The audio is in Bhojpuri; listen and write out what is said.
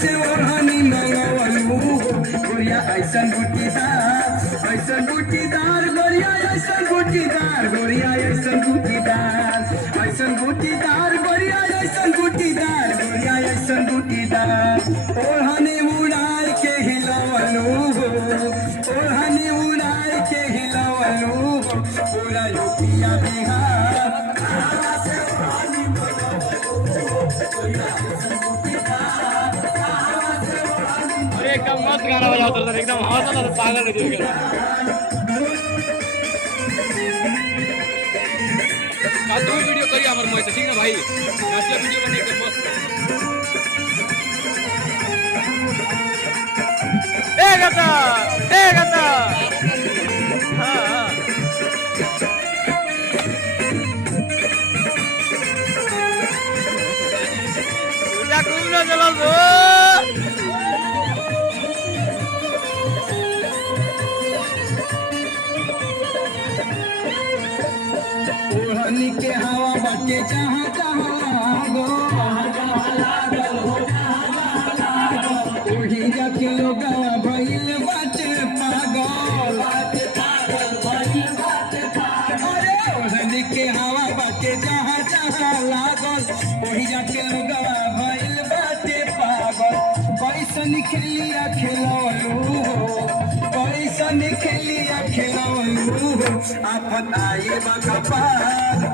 से ओढ़नी मंगवलू गोरिया ऐसन बूटीदार गोरिया ऐसन बूटीदार गोरिया ऐसन बूटीदार ऐसन बूटीदार गोरिया ऐसन बूटीदार गोरिया ऐसन बूटीदार ओढ़नी उड़ाई के हिलवलू ओढ़नी उड़ाई के हिलवलू पूरा यूपिया बिहार अरे एकदम मस्त गाना बजाता था एकदम हंसता था पागल हो गया आज दो वीडियो करिए हमारे मोबाइल से ठीक है भाई नाचला वीडियो बने एकदम मस्त ए गता हां हां पूजा घूमने चलो गो ओढ़नी के हवा बाटे जहाँ जहाँ लागो ओढ़ी जाके लोग भइल बाटे पागल अरे ओढ़नी के हवा बाटे जहाँ जहाँ लागल ओढ़ी जाके लोग भइल बाटे पागल कैसन खेलिया खेलवलू कैसन खेलिया खेलवलू आफत आए बकपार